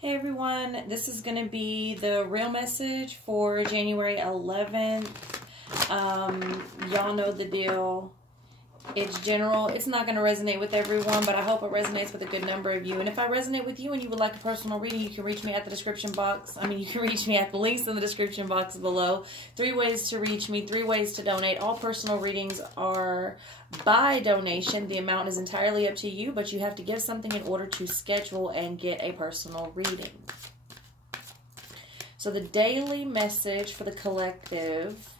Hey everyone, this is going to be the real message for January 11th. Y'all know the deal. It's general. It's not going to resonate with everyone, but I hope it resonates with a good number of you. And if I resonate with you and you would like a personal reading, you can reach me at the description box. You can reach me at the links in the description box below. 3 ways to reach me, 3 ways to donate. All personal readings are by donation. The amount is entirely up to you, but you have to give something in order to schedule and get a personal reading. So the daily message for the collective,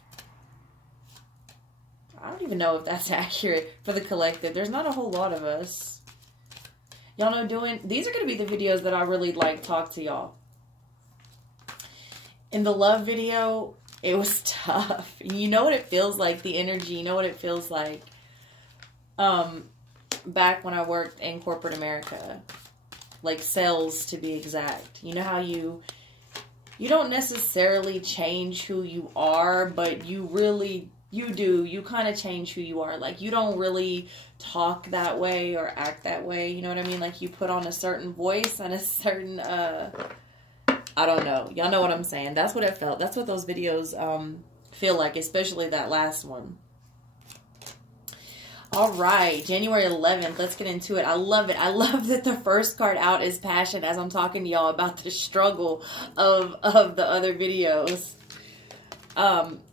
I don't even know if that's accurate for the collective. There's not a whole lot of us. Y'all know these are going to be the videos that I really talk to y'all. In the love video, it was tough. You know what it feels like, the energy. You know what it feels like. Back when I worked in corporate America, like sales to be exact. You know how you don't necessarily change who you are, but you do. You kind of change who you are. Like, you don't really talk that way or act that way. You know what I mean? Like, you put on a certain voice and a certain, I don't know. Y'all know what I'm saying. That's what it felt. That's what those videos feel like, especially that last one. All right, January 11th. Let's get into it. I love it. I love that the first card out is passion as I'm talking to y'all about the struggle of the other videos.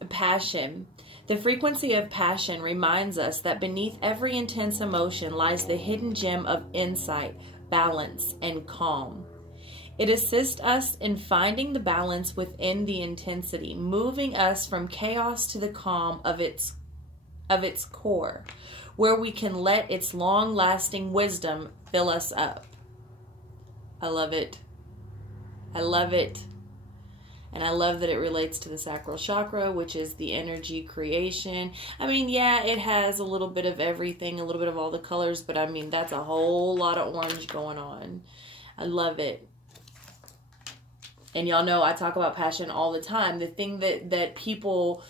Passion. The frequency of passion reminds us that beneath every intense emotion lies the hidden gem of insight, balance, and calm. It assists us in finding the balance within the intensity, moving us from chaos to the calm of its core, where we can let its long-lasting wisdom fill us up. I love it. I love it. And I love that it relates to the sacral chakra, which is the energy creation. Yeah, it has a little bit of everything, a little bit of all the colors, but that's a whole lot of orange going on. I love it. And y'all know I talk about passion all the time. The thing that people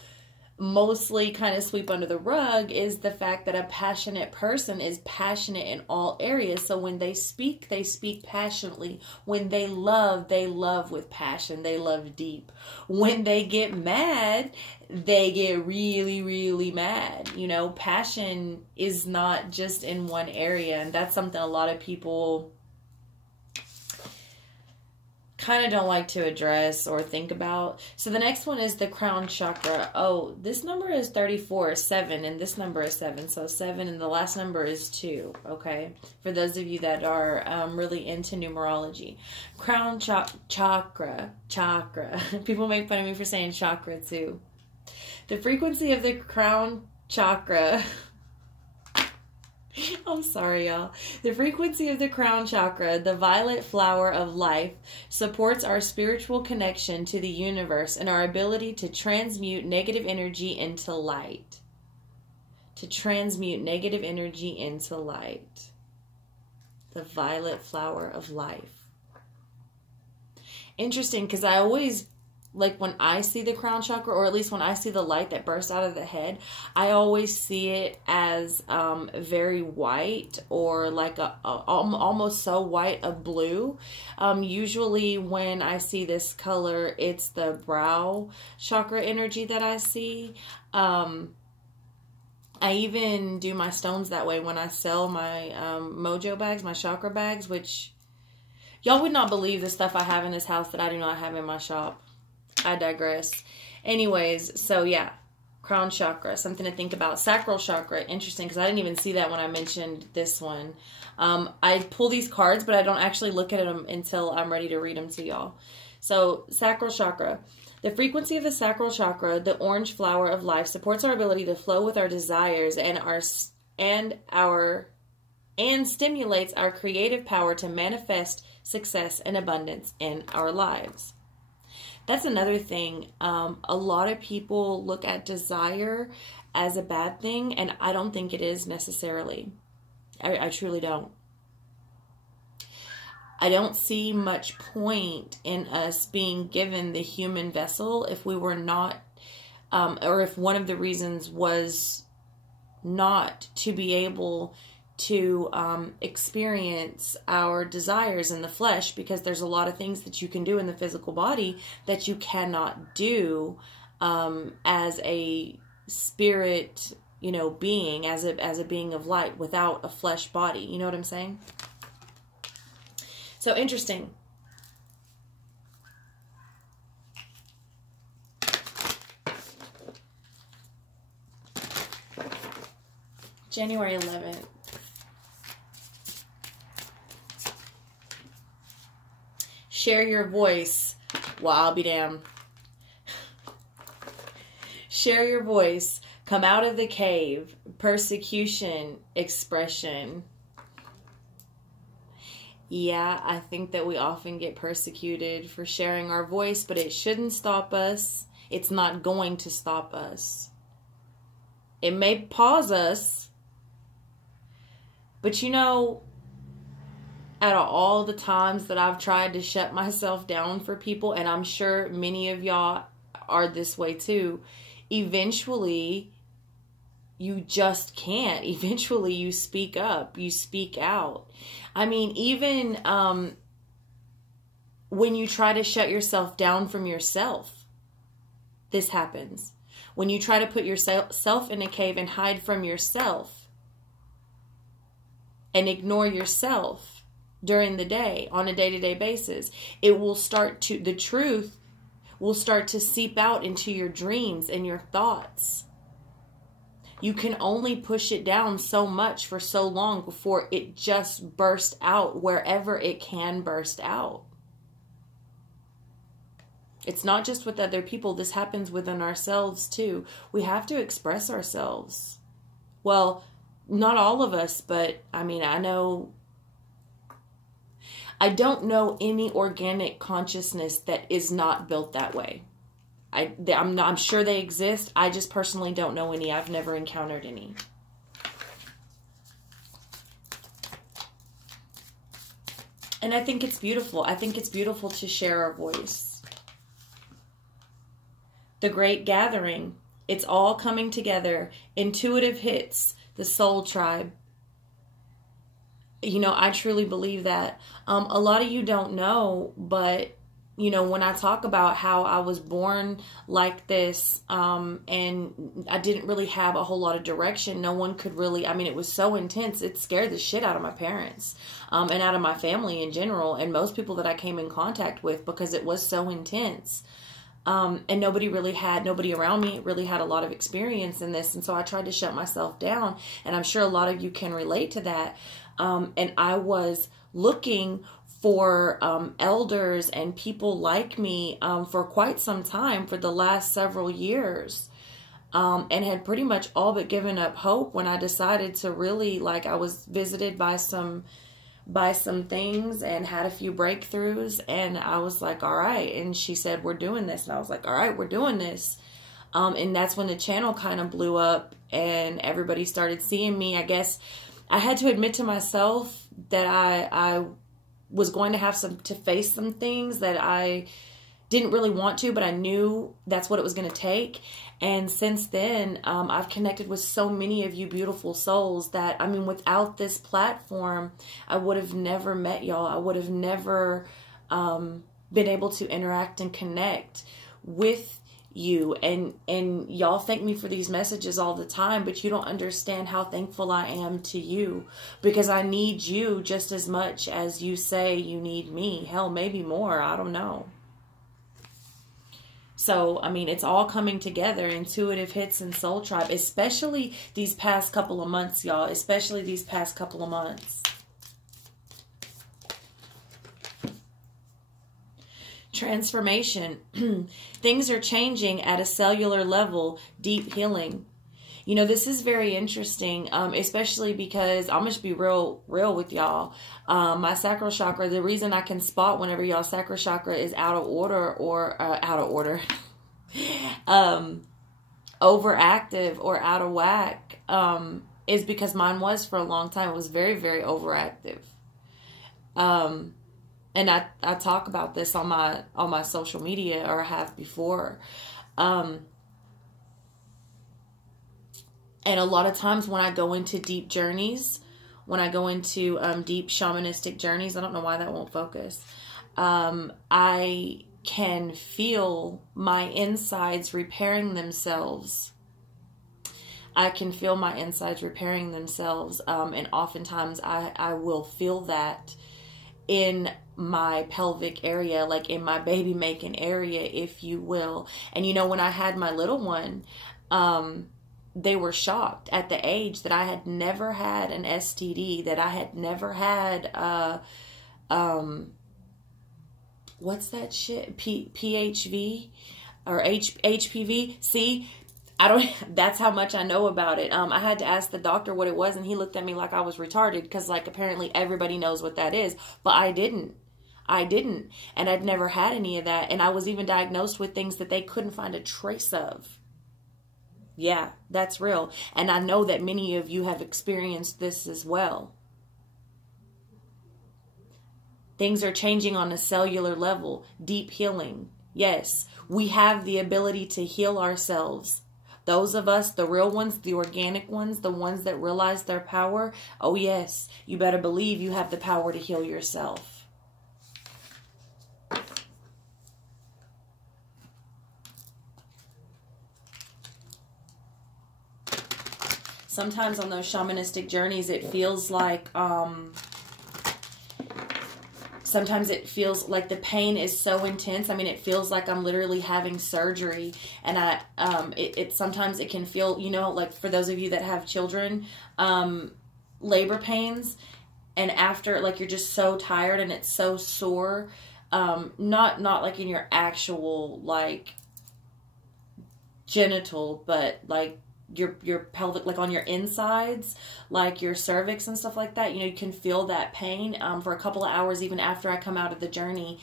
mostly kind of sweep under the rug is the fact that a passionate person is passionate in all areas. So when they speak passionately. When they love with passion. They love deep. When they get mad, they get really, really mad. You know, passion is not just in one area, and that's something a lot of people kind of don't like to address or think about. So the next one is the crown chakra. Oh, this number is 34, 7, and this number is 7. So 7, and the last number is 2, okay? For those of you that are really into numerology. Crown chakra. People make fun of me for saying chakra too. The frequency of the crown chakra... I'm sorry, y'all. The frequency of the crown chakra, the violet flower of life, supports our spiritual connection to the universe and our ability to transmute negative energy into light. To transmute negative energy into light. The violet flower of life. Interesting, because I always... when I see the crown chakra, or at least when I see the light that bursts out of the head, I always see it as very white, or like almost so white of blue. Usually when I see this color, it's the brow chakra energy that I see. I even do my stones that way when I sell my mojo bags, my chakra bags, which y'all would not believe the stuff I have in this house that I do not have in my shop. I digress. Anyways, so yeah, crown chakra, something to think about. Sacral chakra, interesting, because I didn't even see that when I mentioned this one. I pull these cards, but I don't actually look at them until I'm ready to read them to y'all. So, sacral chakra. The frequency of the sacral chakra, the orange flower of life, supports our ability to flow with our desires and stimulates our creative power to manifest success and abundance in our lives. That's another thing. A lot of people look at desire as a bad thing, and I don't think it is necessarily. I truly don't. I don't see much point in us being given the human vessel if we were not, or if one of the reasons was not to be able to experience our desires in the flesh, because there's a lot of things that you can do in the physical body that you cannot do as a spirit, you know, being, as a being of light without a flesh body. You know what I'm saying? So interesting. January 11th. Share your voice. Well, I'll be damned. Share your voice. Come out of the cave. Persecution. Expression. Yeah, I think that we often get persecuted for sharing our voice, but it shouldn't stop us. It's not going to stop us. It may pause us, but you know, out of all the times that I've tried to shut myself down for people, and I'm sure many of y'all are this way too, eventually you just can't. Eventually you speak up, you speak out. I mean, even when you try to shut yourself down from yourself, this happens. When you try to put yourself in a cave and hide from yourself and ignore yourself during the day, on a day-to-day basis, it will start to, the truth will start to seep out into your dreams and your thoughts. You can only push it down so much for so long before it just bursts out wherever it can burst out. It's not just with other people. This happens within ourselves too. We have to express ourselves. Well, not all of us, but I mean, I don't know any organic consciousness that is not built that way. I'm sure they exist. I just personally don't know any. I've never encountered any. And I think it's beautiful. I think it's beautiful to share our voice. The Great Gathering. It's all coming together. Intuitive hits. The soul tribe. You know, I truly believe that. A lot of you don't know, but you know, when I talk about how I was born like this, and I didn't really have a whole lot of direction, no one could really, I mean, it was so intense, it scared the shit out of my parents, and out of my family in general, and most people that I came in contact with, because it was so intense. And nobody around me really had a lot of experience in this, and so I tried to shut myself down, and I'm sure a lot of you can relate to that. And I was looking for elders and people like me for quite some time, for the last several years, and had pretty much all but given up hope when I decided to really, like, I was visited by some things and had a few breakthroughs, and I was like, all right. And she said, we're doing this. And I was like, all right, we're doing this. And that's when the channel kind of blew up and everybody started seeing me. I guess I had to admit to myself that I was going to have to face some things that I didn't really want to, but I knew that's what it was going to take. And since then, I've connected with so many of you beautiful souls that, I mean, without this platform, I would have never met y'all. I would have never been able to interact and connect with you. And y'all thank me for these messages all the time, but you don't understand how thankful I am to you, because I need you just as much as you say you need me. Hell, maybe more. I don't know. So, I mean, it's all coming together, intuitive hits and soul tribe, especially these past couple of months, y'all, especially these past couple of months. Transformation. Things are changing at a cellular level, deep healing. You know, this is very interesting, especially because I'm going to be real with y'all. My sacral chakra, the reason I can spot whenever y'all sacral chakra is out of order or overactive or out of whack, is because mine was for a long time. It was very, very overactive. And I talk about this on my social media, or have before. And a lot of times when I go into deep journeys when I go into deep shamanistic journeys. I don't know why that won't focus. I can feel my insides repairing themselves. I can feel my insides repairing themselves. And oftentimes I will feel that in my pelvic area, like in my baby making area, if you will. And you know, when I had my little one, they were shocked at the age that I had never had an STD, that I had never had, what's that shit? PHV or HPV. See, that's how much I know about it. I had to ask the doctor what it was, and he looked at me like I was retarded, because like apparently everybody knows what that is, but I didn't. And I'd never had any of that. And I was even diagnosed with things that they couldn't find a trace of. Yeah, that's real. And I know that many of you have experienced this as well. Things are changing on a cellular level. Deep healing. Yes, we have the ability to heal ourselves. Those of us, the real ones, the organic ones, the ones that realize their power. Oh yes, you better believe you have the power to heal yourself. Sometimes on those shamanistic journeys, it feels like, sometimes it feels like the pain is so intense. I mean, it feels like I'm literally having surgery. And sometimes it can feel, you know, like for those of you that have children, labor pains. And after, like, you're just so tired and it's so sore. Not like in your actual, like, genital, but like your pelvic, like on your insides, like your cervix and stuff like that. You know, you can feel that pain for a couple of hours even after I come out of the journey.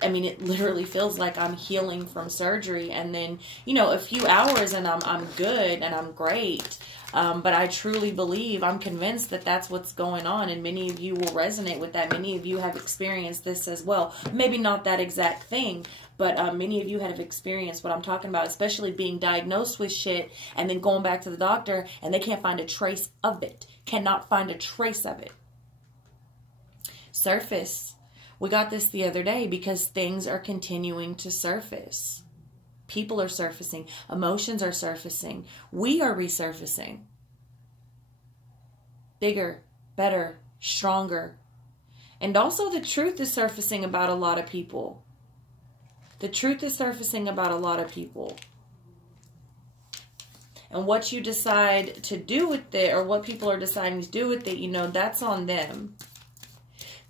I mean, it literally feels like I'm healing from surgery, and then, you know, a few hours and I'm good and I'm great. But I truly believe, I'm convinced that that's what's going on, and many of you will resonate with that. Many of you have experienced this as well. Maybe not that exact thing, but many of you have experienced what I'm talking about, especially being diagnosed with shit and then going back to the doctor and they can't find a trace of it. Cannot find a trace of it. Surface. We got this the other day because things are continuing to surface. People are surfacing. Emotions are surfacing. We are resurfacing. Bigger, better, stronger. And also the truth is surfacing about a lot of people. The truth is surfacing about a lot of people. And what you decide to do with it, or what people are deciding to do with it, you know, that's on them.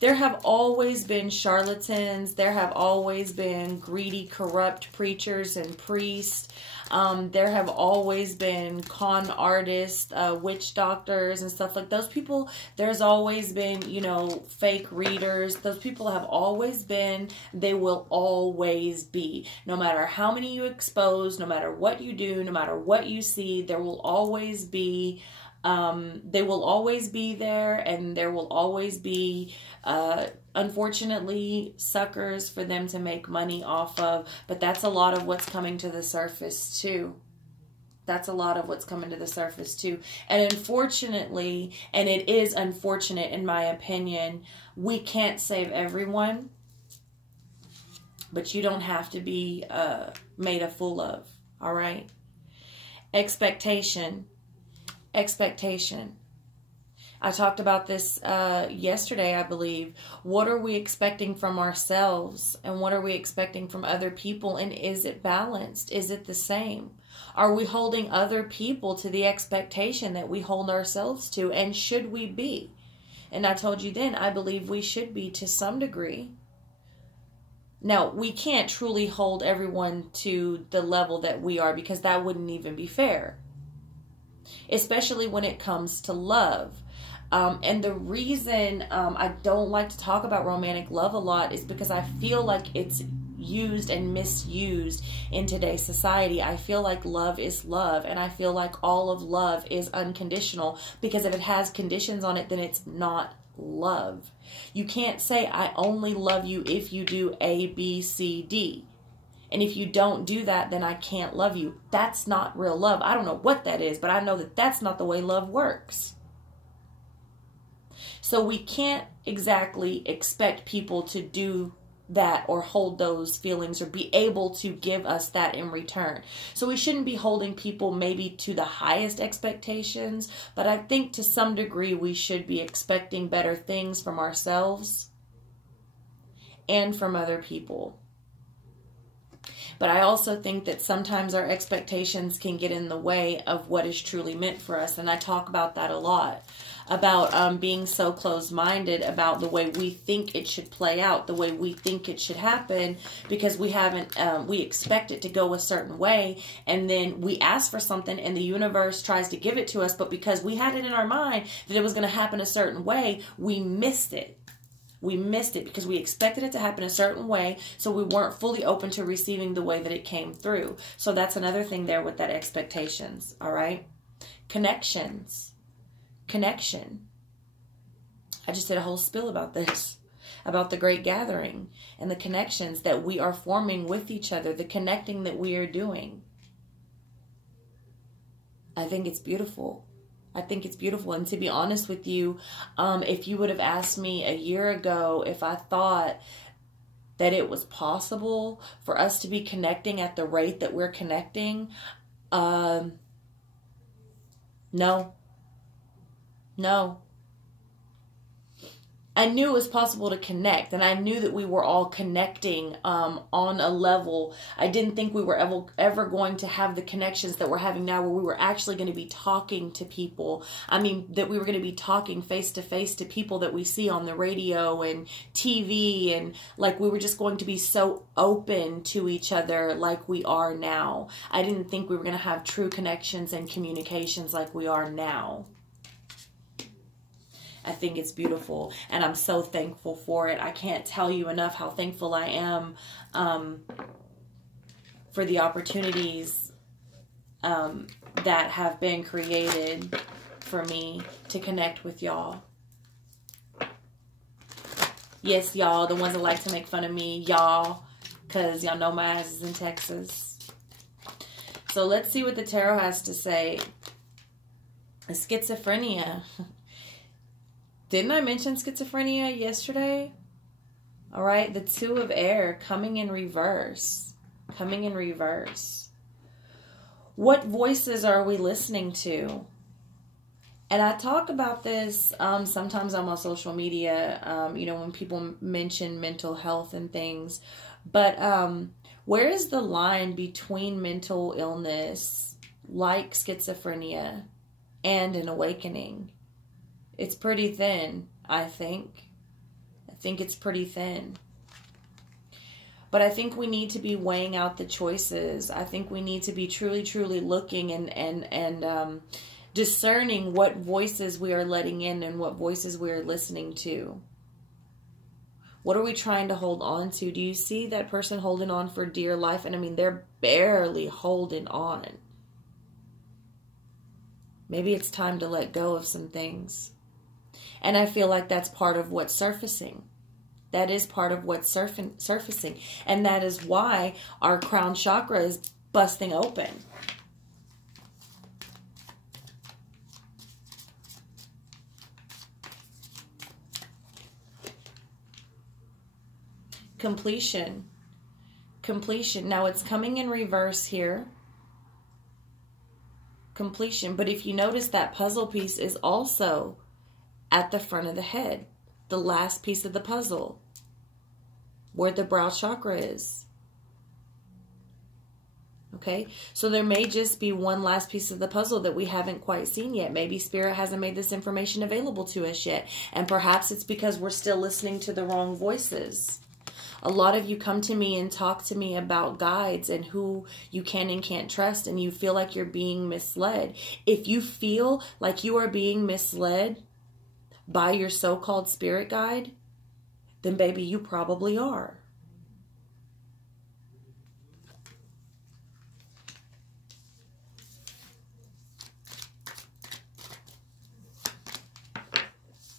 There have always been charlatans. There have always been greedy, corrupt preachers and priests. There have always been con artists, witch doctors and stuff like those people. There's always been, you know, fake readers. Those people have always been. They will always be. No matter how many you expose, no matter what you do, no matter what you see, there will always be. They will always be there, and there will always be, unfortunately, suckers for them to make money off of. But that's a lot of what's coming to the surface too. That's a lot of what's coming to the surface too. And unfortunately, and it is unfortunate in my opinion, we can't save everyone, but you don't have to be made a fool of. All right? Expectation. Expectation. I talked about this yesterday, I believe. What are we expecting from ourselves, and what are we expecting from other people, and is it balanced? Is it the same? Are we holding other people to the expectation that we hold ourselves to, and should we be? And I told you then, I believe we should be to some degree. Now, we can't truly hold everyone to the level that we are, because that wouldn't even be fair. Especially when it comes to love. And the reason I don't like to talk about romantic love a lot is because I feel like it's used and misused in today's society. I feel like love is love, and I feel like all of love is unconditional, because if it has conditions on it, then it's not love. You can't say, I only love you if you do A, B, C, D. And if you don't do that, then I can't love you. That's not real love. I don't know what that is, but I know that that's not the way love works. So we can't exactly expect people to do that or hold those feelings or be able to give us that in return. So we shouldn't be holding people maybe to the highest expectations, but I think to some degree we should be expecting better things from ourselves and from other people. But I also think that sometimes our expectations can get in the way of what is truly meant for us. And I talk about that a lot, about being so closed-minded about the way we think it should play out, the way we think it should happen, because we haven't, we expect it to go a certain way. And then we ask for something and the universe tries to give it to us. But because we had it in our mind that it was going to happen a certain way, we missed it. We missed it because we expected it to happen a certain way, so we weren't fully open to receiving the way that it came through. So that's another thing there with that expectations, all right? Connections. Connection. I just did a whole spiel about this, about the great gathering and the connections that we are forming with each other, the connecting that we are doing. I think it's beautiful. I think it's beautiful. And to be honest with you, if you would have asked me a year ago if I thought that it was possible for us to be connecting at the rate that we're connecting, no. I knew it was possible to connect, and I knew that we were all connecting on a level. I didn't think we were ever going to have the connections that we're having now, where we were actually going to be talking to people. I mean, that we were going to be talking face to face to people that we see on the radio and TV, and like we were just going to be so open to each other like we are now. I didn't think we were going to have true connections and communications like we are now. I think it's beautiful, and I'm so thankful for it. I can't tell you enough how thankful I am for the opportunities that have been created for me to connect with y'all. Yes, y'all, the ones that like to make fun of me, y'all, because y'all know my ass is in Texas. So let's see what the tarot has to say. Schizophrenia. Didn't I mention schizophrenia yesterday? All right, the Two of Air coming in reverse. Coming in reverse. What voices are we listening to? And I talk about this sometimes on my social media, you know, when people mention mental health and things. But where is the line between mental illness, like schizophrenia, and an awakening? It's pretty thin, I think. I think it's pretty thin. But I think we need to be weighing out the choices. I think we need to be truly, truly looking and discerning what voices we are letting in and what voices we are listening to. What are we trying to hold on to? Do you see that person holding on for dear life? And I mean, they're barely holding on. Maybe it's time to let go of some things. And I feel like that's part of what's surfacing. That is part of what's surfacing. And that is why our crown chakra is busting open. Completion. Completion. Now it's coming in reverse here. Completion. But if you notice, that puzzle piece is also at the front of the head, the last piece of the puzzle, where the brow chakra is. Okay, so there may just be one last piece of the puzzle that we haven't quite seen yet. Maybe Spirit hasn't made this information available to us yet, and perhaps it's because we're still listening to the wrong voices. A lot of you come to me and talk to me about guides and who you can and can't trust, and you feel like you're being misled. If you feel like you are being misled by your so-called spirit guide, then baby, you probably are.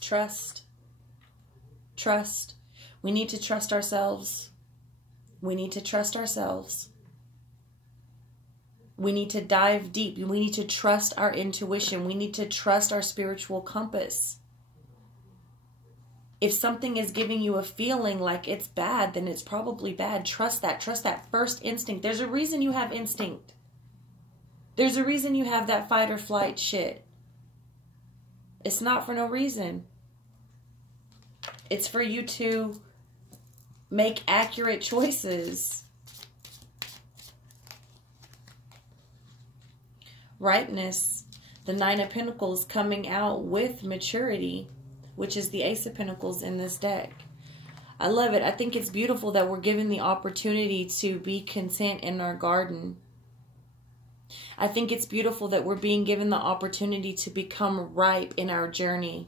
Trust. Trust. We need to trust ourselves. We need to trust ourselves. We need to dive deep. We need to trust our intuition. We need to trust our spiritual compass. If something is giving you a feeling like it's bad, then it's probably bad. Trust that. Trust that first instinct. There's a reason you have instinct. There's a reason you have that fight or flight shit. It's not for no reason. It's for you to make accurate choices. Rightness, the Nine of Pentacles coming out with maturity, which is the Ace of Pentacles in this deck. I love it. I think it's beautiful that we're given the opportunity to be content in our garden. I think it's beautiful that we're being given the opportunity to become ripe in our journey.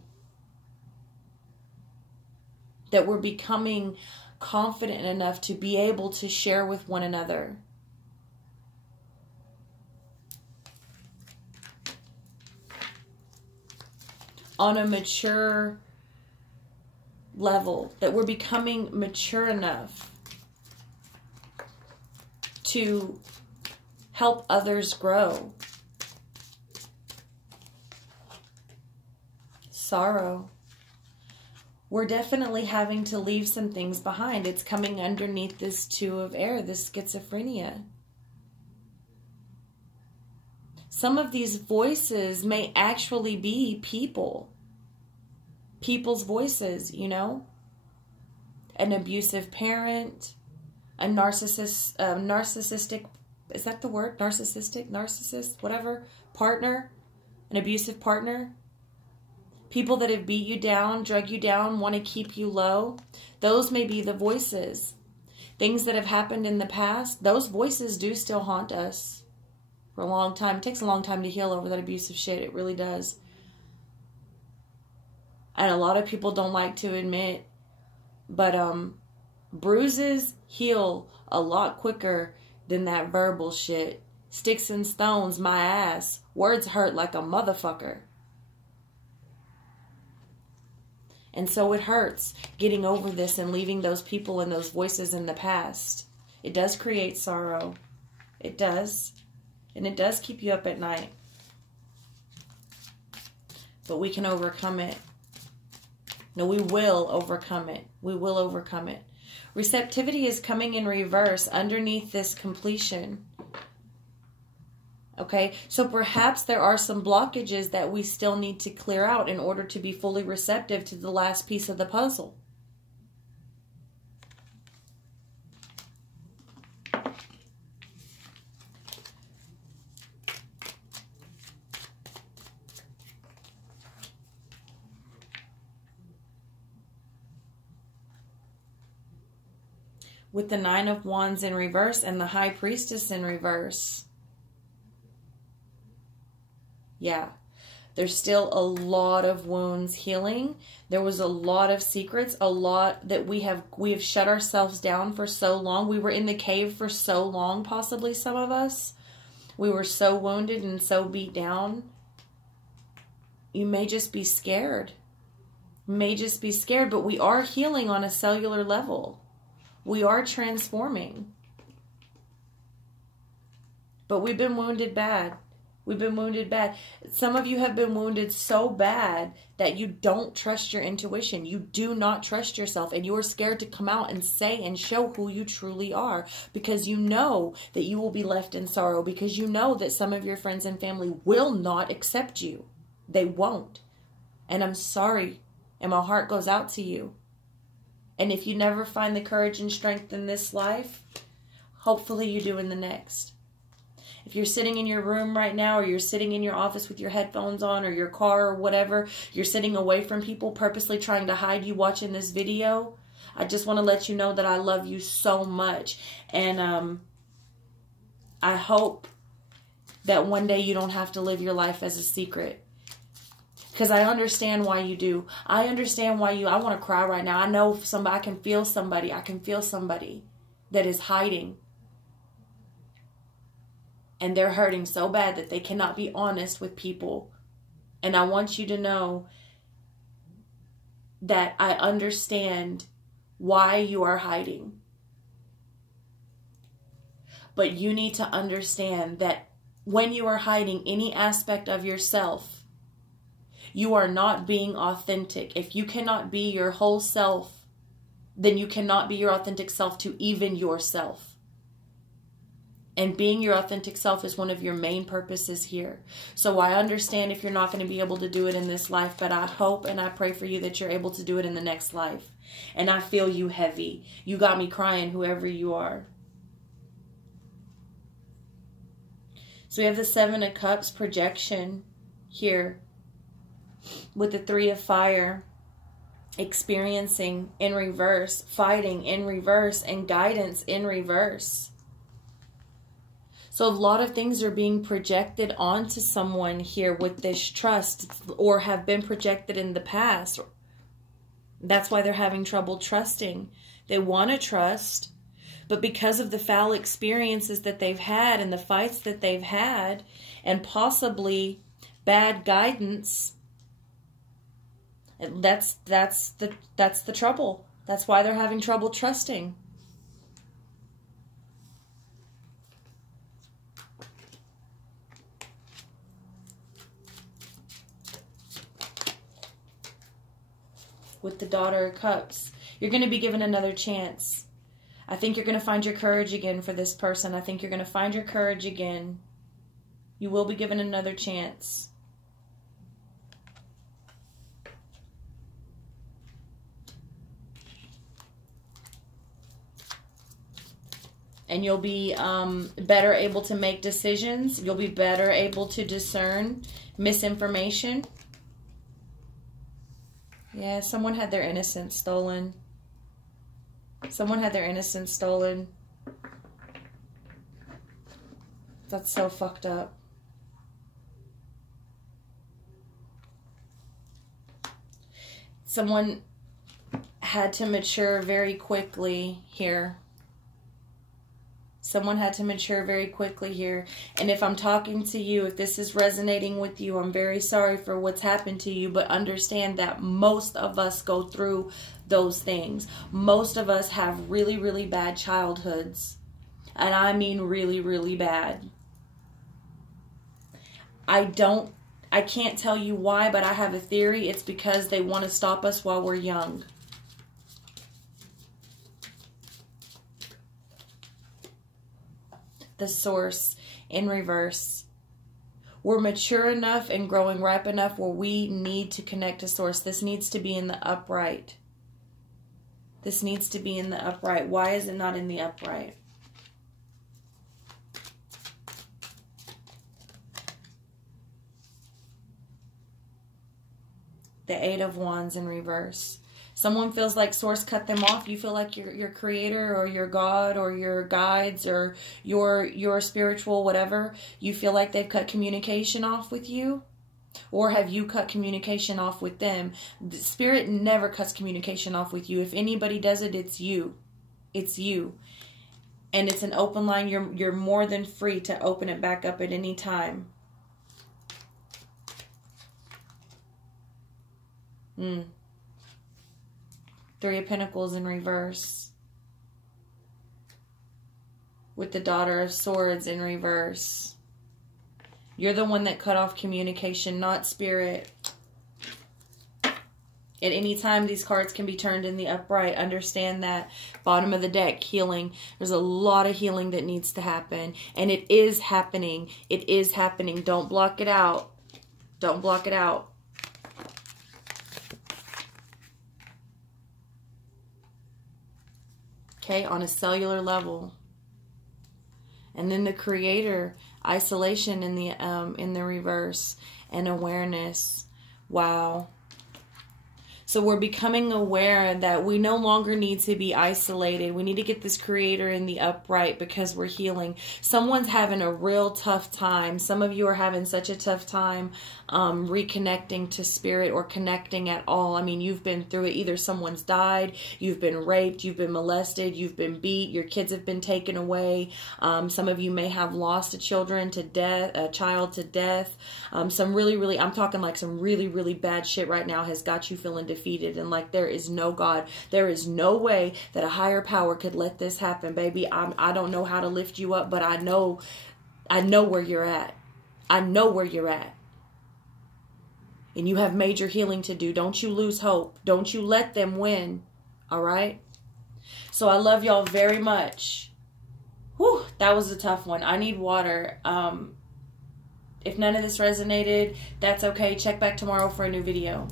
That we're becoming confident enough to be able to share with one another. On a mature level, that we're becoming mature enough to help others grow. Sorrow. We're definitely having to leave some things behind. It's coming underneath this Two of Air, this schizophrenia. Some of these voices may actually be people. People's voices, you know? An abusive parent, a narcissistic, is that the word? Narcissist, whatever. Partner, an abusive partner. People that have beat you down, drug you down, want to keep you low. Those may be the voices. Things that have happened in the past, those voices do still haunt us for a long time. It takes a long time to heal over that abusive shit. It really does. And a lot of people don't like to admit, but bruises heal a lot quicker than that verbal shit. Sticks and stones, my ass. Words hurt like a motherfucker. And so it hurts getting over this and leaving those people and those voices in the past. It does create sorrow. It does. And it does keep you up at night. But we can overcome it. No, we will overcome it. We will overcome it. Receptivity is coming in reverse underneath this completion. Okay, so perhaps there are some blockages that we still need to clear out in order to be fully receptive to the last piece of the puzzle. With the Nine of Wands in reverse and the High Priestess in reverse. Yeah, there's still a lot of wounds healing. There was a lot of secrets, a lot that we have shut ourselves down for so long. We were in the cave for so long, possibly some of us. We were so wounded and so beat down. You may just be scared. You may just be scared, but we are healing on a cellular level. We are transforming. But we've been wounded bad. We've been wounded bad. Some of you have been wounded so bad that you don't trust your intuition. You do not trust yourself. And you're scared to come out and say and show who you truly are. Because you know that you will be left in sorrow. Because you know that some of your friends and family will not accept you. They won't. And I'm sorry. And my heart goes out to you. And if you never find the courage and strength in this life, hopefully you do in the next. If you're sitting in your room right now, or you're sitting in your office with your headphones on, or your car, or whatever, you're sitting away from people, purposely trying to hide you watching this video, I just want to let you know that I love you so much. And I hope that one day you don't have to live your life as a secret. Because I understand why you do. I understand why I want to cry right now. I know somebody, I can feel somebody that is hiding. And they're hurting so bad that they cannot be honest with people. And I want you to know that I understand why you are hiding. But you need to understand that when you are hiding any aspect of yourself, You are not being authentic. If you cannot be your whole self, then you cannot be your authentic self to even yourself. And being your authentic self is one of your main purposes here. So I understand if you're not going to be able to do it in this life, but I hope and I pray for you that you're able to do it in the next life. And I feel you heavy. You got me crying, whoever you are. So we have the Seven of Cups projection here with the Three of Fire, experiencing in reverse, fighting in reverse, and guidance in reverse. So a lot of things are being projected onto someone here with this trust, or have been projected in the past. That's why they're having trouble trusting. They want to trust, but because of the foul experiences that they've had and the fights that they've had, and possibly bad guidance, that's the trouble. That's why they're having trouble trusting. With the Daughter of Cups, you're going to be given another chance. I think you're going to find your courage again for this person. I think you're going to find your courage again. You will be given another chance. And you'll be better able to make decisions. You'll be better able to discern misinformation. Yeah, someone had their innocence stolen. Someone had their innocence stolen. That's so fucked up. Someone had to mature very quickly here. Someone had to mature very quickly here. And if I'm talking to you, if this is resonating with you, I'm very sorry for what's happened to you. But understand that most of us go through those things. Most of us have really, really bad childhoods. And I mean really, really bad. I can't tell you why, but I have a theory. It's because they want to stop us while we're young. The Source in reverse. We're mature enough and growing ripe enough where we need to connect to Source. This needs to be in the upright. This needs to be in the upright. Why is it not in the upright? The Eight of Wands in reverse. Someone feels like Source cut them off. You feel like your creator or your God or your guides or your spiritual whatever, you feel like they've cut communication off with you? Or have you cut communication off with them? The Spirit never cuts communication off with you. If anybody does it, it's you. It's you. And it's an open line. You're more than free to open it back up at any time. Three of Pentacles in reverse. With the Daughter of Swords in reverse. You're the one that cut off communication, not Spirit. At any time, these cards can be turned in the upright. Understand that. Bottom of the deck, healing. There's a lot of healing that needs to happen. And it is happening. It is happening. Don't block it out. Don't block it out. Okay, on a cellular level. And then the Creator, isolation in the reverse, and awareness. Wow. So we're becoming aware that we no longer need to be isolated. We need to get this Creator in the upright because we're healing. Someone's having a real tough time. Some of you are having such a tough time reconnecting to Spirit or connecting at all. I mean, you've been through it. Either someone's died, you've been raped, you've been molested, you've been beat, your kids have been taken away. Some of you may have lost a child to death. Some really, I'm talking like some really, really bad shit right now has got you feeling defeated and like there is no God. There is no way that a higher power could let this happen, baby. I don't know how to lift you up, but I know where you're at. I know where you're at. and you have major healing to do. Don't you lose hope. Don't you let them win. All right? So I love y'all very much. Whew, that was a tough one. I need water. If none of this resonated, that's okay. Check back tomorrow for a new video.